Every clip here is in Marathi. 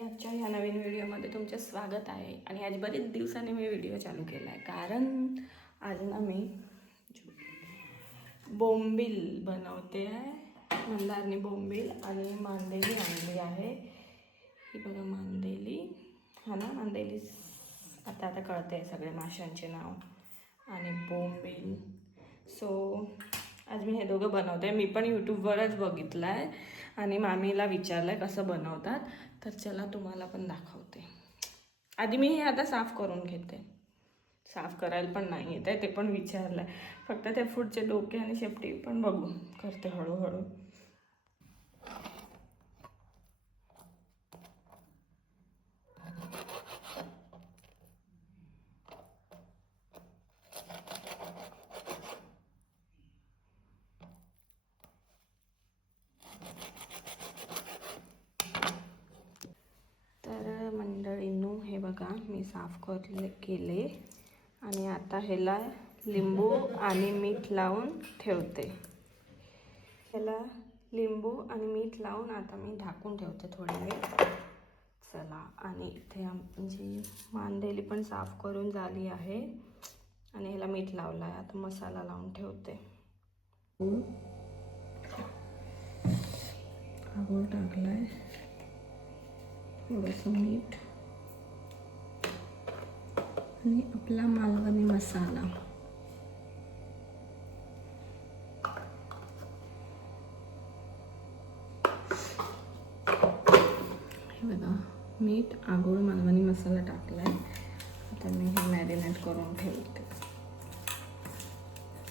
आजच्या ह्या नवीन व्हिडिओमध्ये तुमचे स्वागत आहे. आणि आज बरेच दिवसांनी मी व्हिडिओ चालू केला आहे, कारण आज ना मी बोंबील बनवते आहे. मंदारनी बोंबील आणि मांदेली आणली आहे. ही बघा मांदेली, हा ना मांदेली. आता आता कळते सगळे माशांचे नाव. आणि बोंबील. सो आज मी हे दोघं बनवते. मी पण यूट्यूबवरच बघितलं आहे आणि मामीला विचारलं आहे कसं बनवतात. तर चला तुम्हाला पण दाखवते. आधी मी हे आता साफ करून घेते. साफ करायला पण नाही येत आहे, ते पण विचारलं आहे. फक्त ते पुढचे डोके आणि शेपटी पण बघू करते हळूहळू. तर मंडळींनो, हे बघा मी साफ केले आणि आता ह्याला लिंबू आणि मीठ लावून ठेवते. ह्याला लिंबू आणि मीठ लावून आता मी ढाकून ठेवते थोडी वेळ. चला, आणि इथे आमची मांदेली पण साफ करून झाली आहे आणि ह्याला मीठ लावलं आहे. आता मसाला लावून ठेवते. आगोळ टाकला आहे, थोडंसं मीठ आणि आपला मालवणी मसाला. हे बघा, मीठ, आगोळ, मालवणी मसाला टाकला आहे. आता मी हे मॅरिनेट करून ठेवते.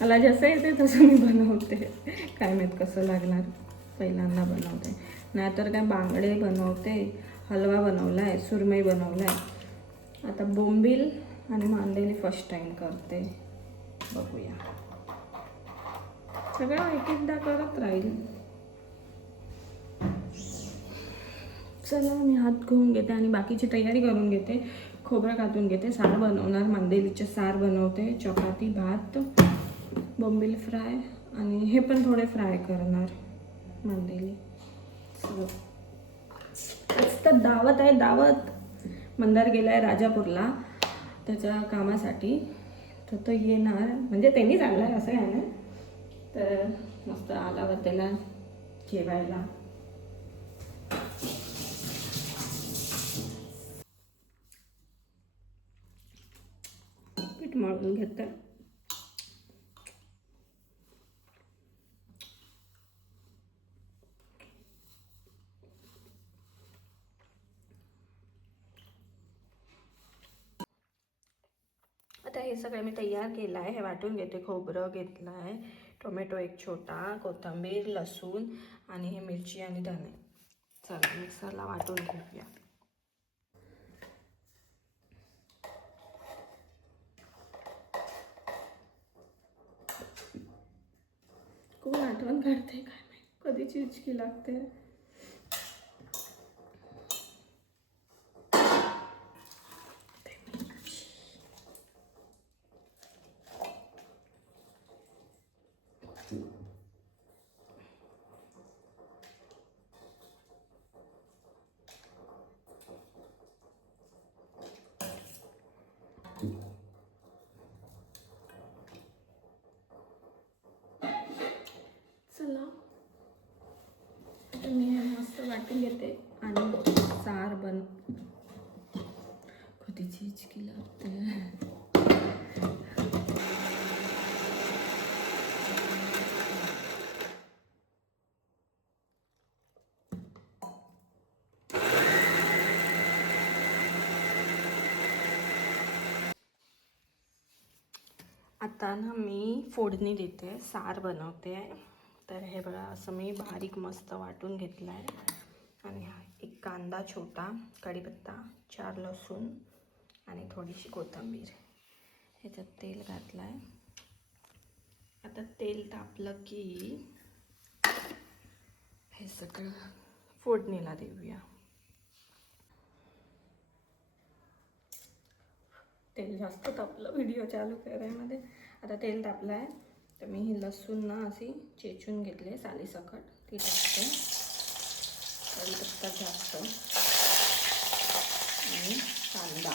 मला जसं येते तसं मी बनवते. काय माहीत कसं लागणार, पहिल्यांदा बनवते. नाहीतर काय बांगडे बनवते, हलवा बनवला आहे, सुरमई बनवला आहे. आता बोंबील आणि मांदेली फर्स्ट टाईम करते. बघूया, सगळं एक एकदा करत राहील. चला, मी हात धुवून घेते आणि बाकीची तयारी करून घेते. खोबरं कापून घेते, सार बनवणार, मांदेलीचे सार बनवते. चपाती, भात, बोंबील फ्राय आणि हे पण थोडे फ्राय करणार मांदेली. आज तर दावत आहे, दावत. मंदार गेला आहे राजापूरला त्याच्या कामासाठी. तर तो येणार, म्हणजे त्यांनी चांगला आहे असं आहे ना. तर मस्त आल्यावर त्याला जेवायला. पीठ मळून घेते. आता हे सगळं मी तयार केलं आहे. हे वाटून घेते. खोबरं घेतलं आहे, टोमॅटो एक छोटा, कोथिंबीर, लसूण आणि हे मिरची आणि धणे. चला मिक्सरला वाटून घेऊया. कोण आठवण काढते काय माहिती, कधी चिचकी लागते. चला, आता मी हे मस्त वाटून घेते आणि सार कधी चिचकी लागते. आता ना मी फोडणी देते, सार बनवते आहे. तर हे बघा, असं मी बारीक मस्त वाटून घेतलं आहे. आणि हा एक कांदा छोटा, कढीपत्ता, 4 लसूण आणि थोडीशी कोथिंबीर. ह्याच्यात तेल घातलं आहे. आता तेल तापलं की हे सगळं फोडणीला देऊया. तेल जास्त तापलं व्हिडिओ चालू करायमध्ये. आता तेल तापलं आहे, तर मी ही लसूण ना अशी चेचून घेतले सालीसकट, ती टाकते. कढीपत्ता जास्त, कांदा.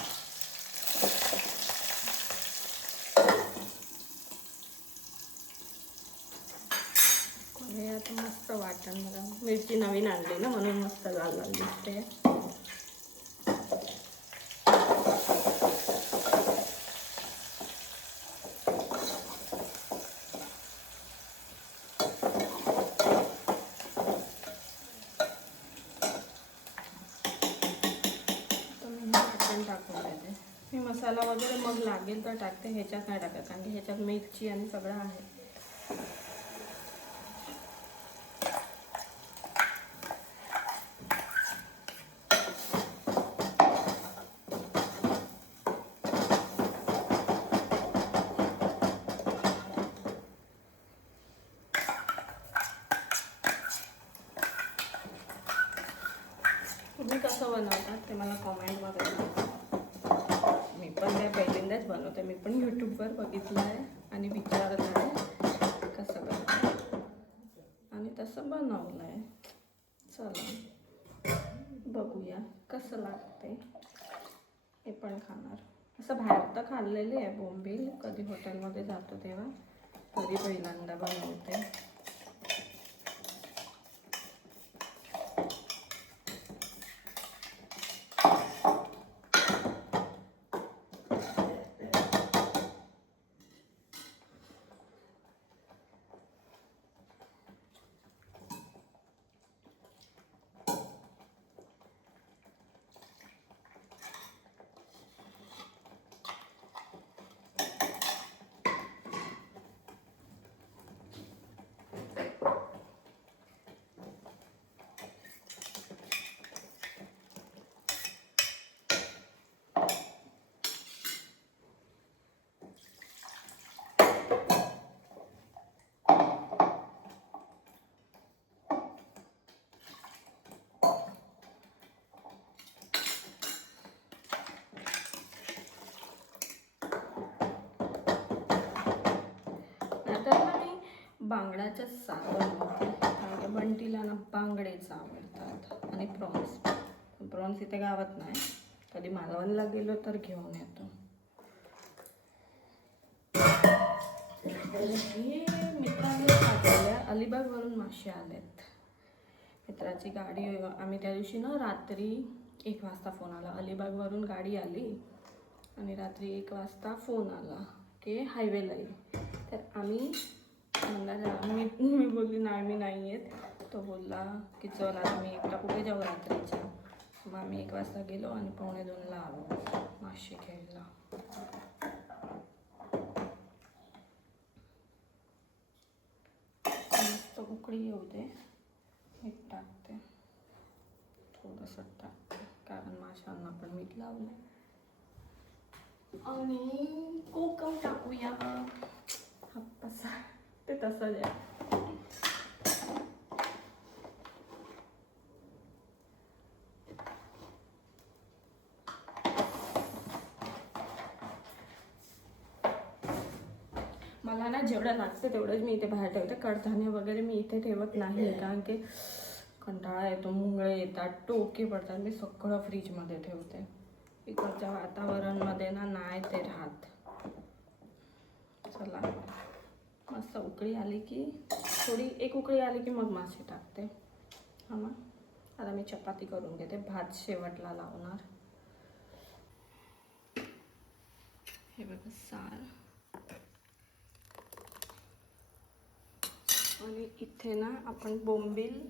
हे आता मस्त वाटण. मला मिरची नवीन आणली ना म्हणून मस्त लाल लाल दिसते. टाकून देते मी मसाला वगैरे, मग लागेल तर टाकते. ह्याच्यात नाही टाकत कारण की ह्याच्यात मिरची आणि सगळं आहे. तुम्ही कसं बनवतात ते मला कॉमेंटमध्ये सांगा. मी पण काय पहिल्यांदाच बनवते. मी पण यूट्यूबवर बघितलं आहे आणि विचारलं आहे कसं बनवतं आणि तसं बनवलं आहे. चला बघूया कसं लागते. हे पण खाणार. असं बाहेर तर खाल्लेली आहे बोंबील, कधी हॉटेलमध्ये जातो तेव्हा. कधी पहिल्यांदा बनवते. बांगड्याचं सार बनवते कारण बंटीला ना बांगडेच आवडतात आणि प्रॉन्स इथे गावात नाही. कधी मालवणला गेलो तर घेऊन येतो. हे मित्रांनी पाठवल्या, अलिबागवरून मासे आलेत. मित्राची गाडी, आम्ही त्या दिवशी ना रात्री 1 वाजता फोन आला. अलिबागवरून गाडी आली आणि रात्री 1 वाजता फोन आला की हायवेला येईल. तर आम्ही मी बोलली नाही मी नाही येत. तो बोलला की चल आता मी एकटा कुठे जाऊ रात्रीच्या. मग आम्ही 1 वाजता गेलो आणि 1:45ला आलो मासे घ्यायला. मस्त उकळी येऊ दे. मीठ टाकते, थोडंसं टाकते कारण माशांना पण मीठ लावलं. आणि कोकम टाकूया. हप्पसा ते तसं आहे. मला ना जेवढं लागतं तेवढंच मी इथे बाहेर ठेवते. कडधान्य वगैरे मी इथे ठेवत नाही कारण की कंटाळा येतो, मुंगळे येतात, टोके पडतात. मी सगळं फ्रीजमध्ये ठेवते. इकडच्या वातावरणमध्ये ना नाही ते राहत. चला मस्त उकळी आली की थोडी 1 उकळी आली की मग मासे टाकते. हा ना, आता मी चपाती करून घेते. भात शेवटला लावणार. हे बघा सार. आणि इथे ना आपण बोंबील,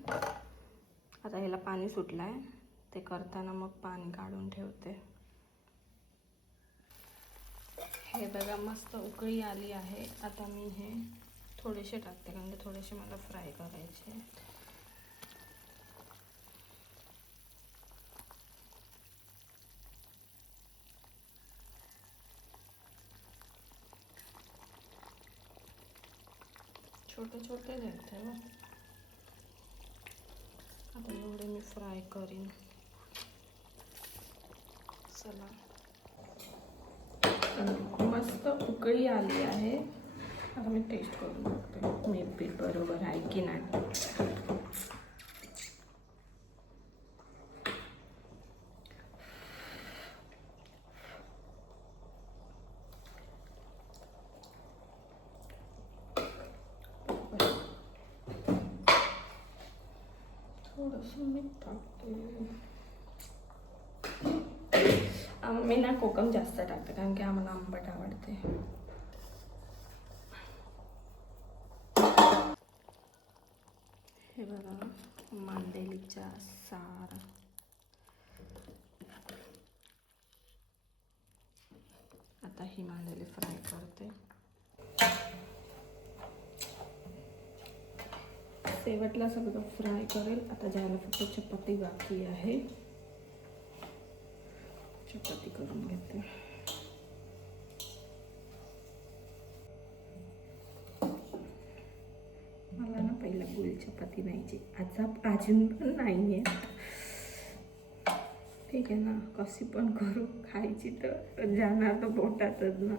आता ह्याला पाणी सुटलं आहे ते करताना मग पाणी काढून ठेवते. हे बघा मस्त उकळी आली आहे. आता मी हे थोडेसे टाकते कारण की थोडेसे मला फ्राय करायचे. छोटे छोटे देते ना. आता एवढे मी फ्राय करीन. चला मस्त उकळी आली आहे. आता मी टेस्ट करून बघते मीठ पीठ बरोबर आहे की नाही. थोडंसं मीठ टाकते. मी ना कोकम जास्त टाकते कारण की आम्हाला आंबट आवडते. हे बघा मांदेलीचा सार. आता ही मांदेली फ्राय करते. शेवटला सगळं फ्राय करेल. आता ज्याला फक्त चपाती बाकी आहे, चपाती करून घेते. मला ना पहिला गुल चपाती न्यायची, अजून पण नाही आहे. ठीक आहे ना, कशी पण करू, खायची तर जाणार तर पोटातच ना.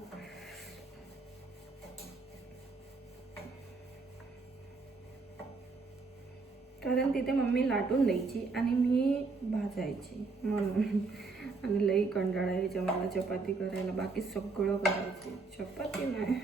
कारण तिथे मम्मी लाटून द्यायची आणि मी भाजायची म्हणून. आणि लई कंटाळा यायच्या मला चपाती करायला. बाकी सगळं करायची, चपाती नाही.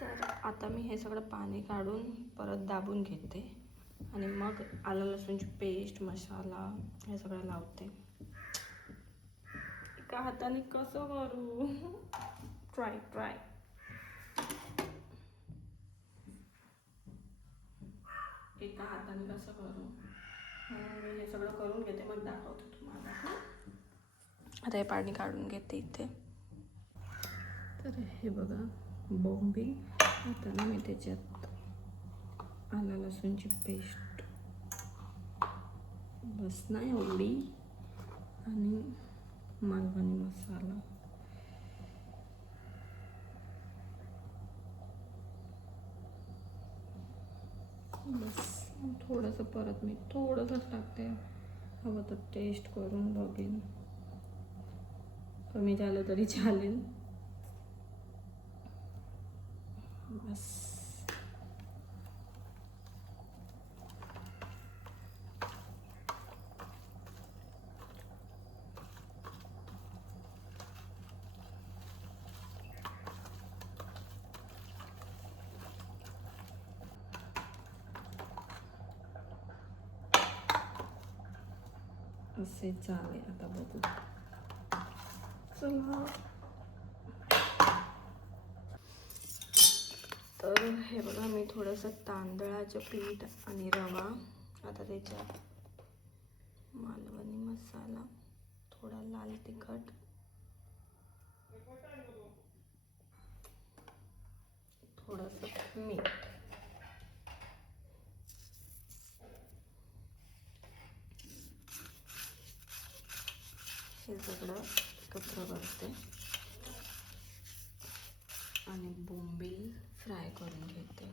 तर आता मी हे सगळं पाणी काढून परत दाबून घेते आणि मग आलं लसूणची पेस्ट, मसाला हे सगळं लावते. एका हाताने कसं करू, ट्राय एका हाताने कसं करू. मी हे सगळं करून घेते मग दाखवते तुम्हाला. आता हे पाणी काढून घेते इथे. तर हे बघा बोंबील. आता ना मी त्याच्यात आलं लसूणची पेस्ट, बस ना एवढी, आणि मालवणी मसाला. बस थोडंसं परत मी थोडंसंच टाकते. हवं तर टेस्ट करून बघेन, कमी झालं तरी चालेल. बस असे झाले. आता बघू, चला. तर हे बघा मी थोडंसं तांदळाचं पीठ आणि रवा, आता त्याच्यात मालवणी मसाला, थोडा लाल तिखट, थोडंसं मीठ, हे सगळं एकत्र करते आणि बोंबील फ्राय करून घेते.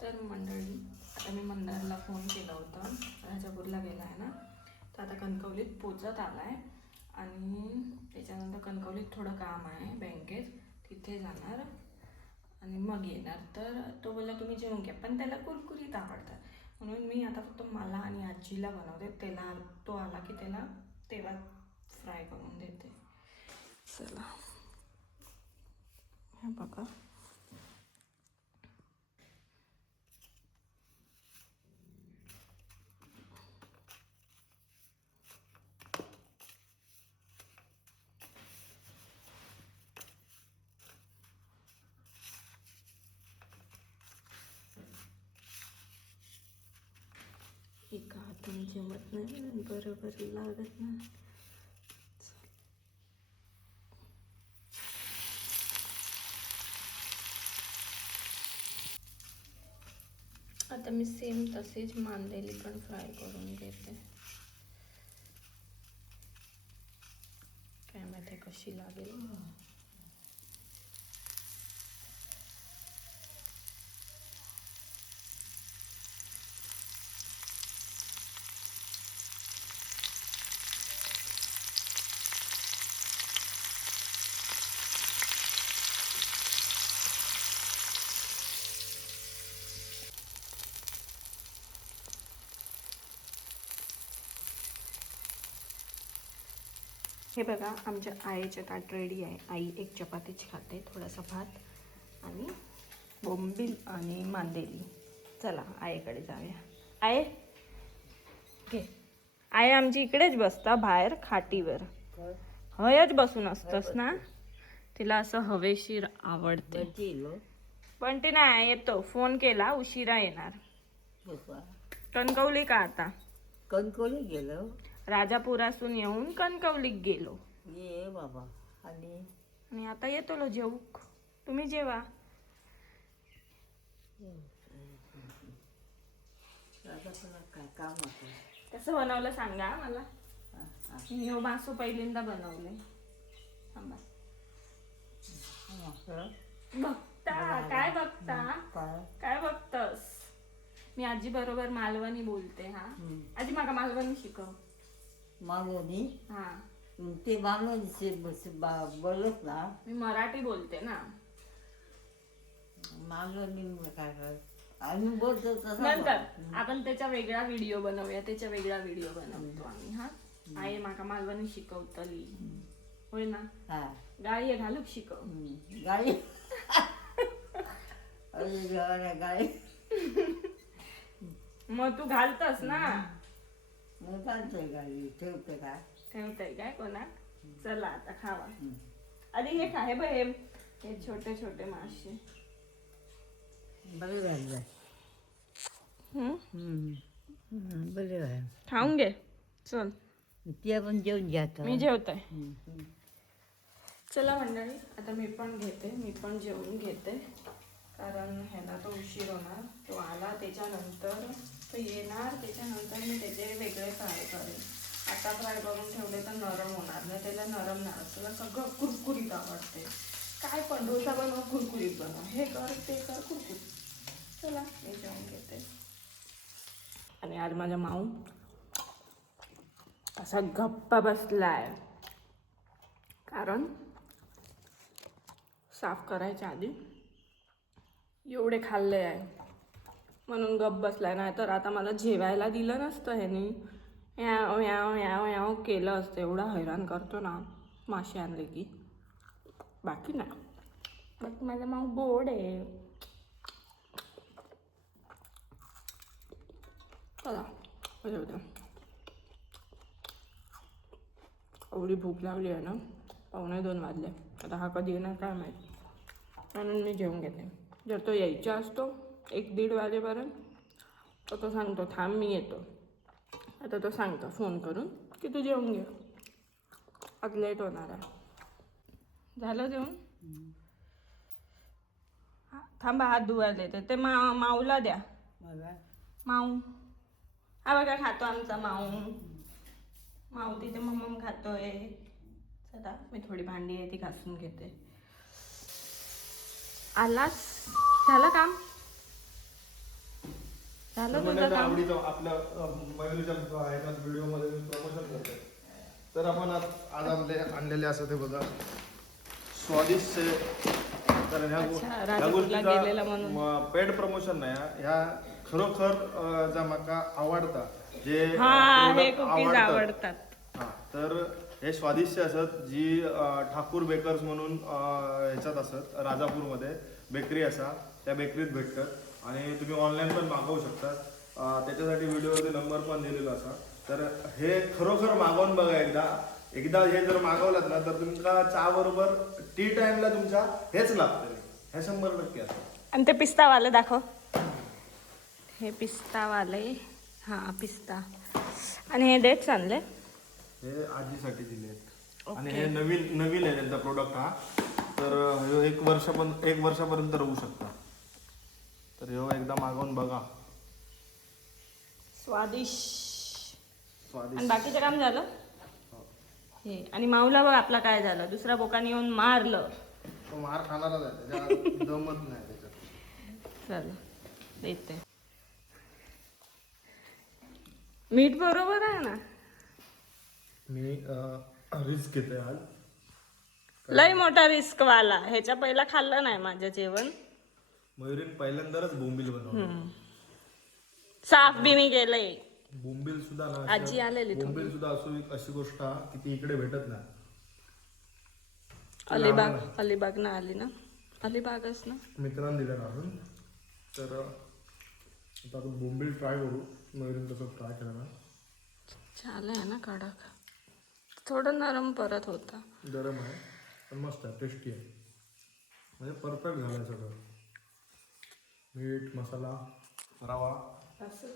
तर मंडळी, आता मी मंदारला फोन केला होता, राजापूरला गेला आहे ना, तर आता कणकवलीत पोचत आला आहे आणि त्याच्यानंतर कणकवलीत थोडं काम आहे बँकेत, तिथे जाणार आणि मग येणार. तर तो बोलला तुम्ही जेवून घ्या, पण त्याला कुरकुरीत आवडतात म्हणून मी आता फक्त मला आणि आजीला बनवते. त्याला तो आला की त्याला तेव्हा फ्राय करून देते. चला हे बघा, एका हाताने जमत नाही, बरोबर लागत नाही. आता मी सेम तशीच मांदेली पण फ्राय करून घेते. काय माहिती कशी लागेल. हे बघा आमच्या आईचे ताट रेडी आहे. आई एक चपातीच खाते, थोडासा भात आणि बोंबील आणि मांदेली. चला आईकडे जाऊया. आय घे. आई आमची इकडेच बसता बाहेर खाटीवर. हयच बसून असतस ना. तिला असं हवेशीर आवडते. पण ती नाही येतो. फोन केला उशिरा येणार. कणकवली का आता? कणकवली गेलो. राजापुरासून येऊन कणकवलीत गेलो. ये बाबा. आणि आता येतो लो जेवूक. तुम्ही जेवा. काय काम होतं. कसं बनवलं सांगा मला. मी हो मासू पहिल्यांदा बनवले. थांबा. बघता काय बघता काय बघतस? मी आजी बरोबर मालवणी बोलते. हा आजी माका मालवणी शिकव. मालवणी? हा ते मालवणी बोलत ना. मी मराठी बोलते ना. मालवणी काय कर आम्ही बोलतो नंतर आपण त्याचा वेगळा व्हिडिओ बनवूया. त्याचा वेगळा व्हिडिओ बनवतो आम्ही. हा आई माका मालवणी शिकवतली होय ना. गाळी घालूक शिकव. गाडी गाडी मग तू घालतस ना. मग चालतोय गाडी ठेवते का ठेवतय काय कोणा. चला आता खावा. आधी हे खा. हे बघ हे छोटे छोटे मासे. बरे झाले. बरे झाले. खाऊन घे. चल ती आपण जेवून घ्या. मी जेवतोय. चला मंडळी आता मी पण घेते. मी पण जेवून घेते. कारण ह्याला तो उशीर होणार. तो आला त्याच्यानंतर तो येणार. त्याच्यानंतर मी त्याचे वेगळे फ्राय करेन. आता फ्राय करून ठेवले तर नरम होणार नाही. त्याला नरम नाही. त्याला सगळं कुरकुरीत आवडते. काय पण डोसा बनव कुरकुरीत बनव. हे कर ते कर कुरकुरीत. चला मी जेवून घेते. आणि आज माझा माऊ असा गप्पा बसलाय. कारण साफ करायच्या आधी एवढे खाल्ले आहे म्हणून गप्प बसलाय. नाही तर आता मला जेवायला दिलं नसतं ह्यानी. याव याव याव याव केलं असतं. एवढा हैराण करतो ना मासे आणले की. बाकी ना बाकी माझा माऊ गोड आहे. चला एवढी भूक लागली आहे ना. 1:45 वाजले. आता हा कधी येणार काय माहिती. म्हणून मी जेवून घेते. जर तो यायचा असतो 1-1:30 वाजेपर्यंत तर तो सांगतो थांब मी येतो. आता तो सांगतो फोन करून की तू जेवून घे. आज लेट होणार आहे. झालं जेवण? थांबा हात धुवायला येते. ते माऊला द्या. माऊ हा बघा खातो आमचा माऊ. माऊ तिथे मम्म खातोय. चला मी थोडी भांडी आहे ती घासून घेते. आलास झालं काम? झालं तुझं काम? आवडीचं आपल्या मयुरीच्या व्हिडिओ मध्ये प्रमोशन करते. तर आपण आज आणलेले असं ते बघा स्वादिष्ट. तर ह्या गोष्टीचा पेड प्रमोशन नाही. ह्या खरोखर ज्या म्हाका आवडता जे आवडतात. हा तर हे स्वादिष्ट असत. जी ठाकूर बेकर्स म्हणून ह्याच्यात असत. राजापूरमध्ये बेकरी असा. त्या बेकरीत भेटतात आणि तुम्ही ऑनलाईन पण मागवू शकता. त्याच्यासाठी व्हिडिओवरती नंबर पण दिलेला असा. तर हे खरोखर मागवून बघा एकदा हे जर मागवलात ना तर तुमका चहा बरोबर टी टाइमला तुमच्या हेच लागतं. हे 100% असतं. आणि ते पिस्तावाले दाखव. हे पिस्तावाले. हा पिस्ता. आणि हे डेट्स आणले. हे आजीसाठी दिले आहेत. आणि हे नवीन आहे त्यांचा प्रोडक्ट हा. तर एक वर्षापर्यंत राहू शकता. तर ह्यो एकदा मागवून बघा. स्वादिष्ट. आणि बाकीचं काम झालं. हे आणि माऊला बघ आपला काय झालं. दुसऱ्या बोकाने येऊन मारलं. तो मार खाणारच आहे. त्याच्या दमत नाही त्याच्यात. चल देते. मीठ बरोबर आहे ना. मी रिस्क घेते आज. लय मोठा रिस्क वाला. ह्याच्या पहिला खाल्लं नाही माझं जेवण. मयुरीन पहिल्यांदाच बोंबील बनवलं. साफ बी मी केलंय. बोंबील सुद्धा ना आजी आलेली. बोंबील सुद्धा अशी गोष्ट की ती इकडे भेटत नाही. अलिबाग अलिबाग ना आली ना अलिबागच ना. मित्रांनी दिलं काढून. तर आता आपण बोंबील ट्राय करू. नवीन तसं ट्राय केलं ना. छान आहे ना कडक. थोडं नरम परत होता. गरम आहे पण मस्त आहे, टेस्टी आहे. म्हणजे परफेक्ट झालं आहे सगळं. मीठ, मसाला, रवा. असं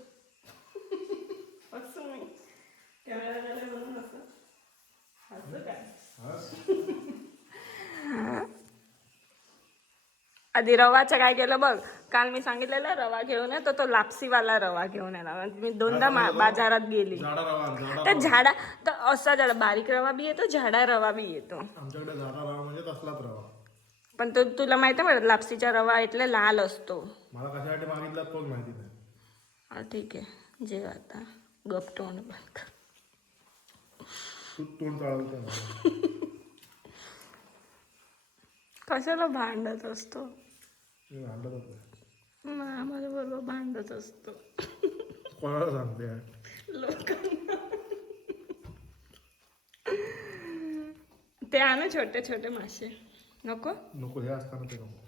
असं मी कॅमेरा म्हणून असं असं काय आधी रवाचं काय केलं बघ. काल मी सांगितलेलं रवा घेऊन ये, तर तो लापसीवाला रवा घेऊन येणार. मी दोनदा बाजारात गेली. जाडा रवा, तर झाडा तर असा झाडा बारीक रवा बी येतो, झाडा रवा बी येतो. आमच्याकडे जाडा रवा म्हणजे तसलाच रवा. पण तो तुला माहिती आहे बरं, लापसीचा रवा इथले लाल असतो. मला कशासाठी मागितला तोच माहिती नाही. हा ठीक आहे, जेव आता. गप तोंड बंद कर. तू तोंड चालवतो ना. कशाला भांडत असतो. मी भांडत होतो. माझ्या बरोबर भांडत असतो. कोणाला सांगते? लोकांना ते आणू छोटे छोटे मासे. नको नको, हे असताना ते नको.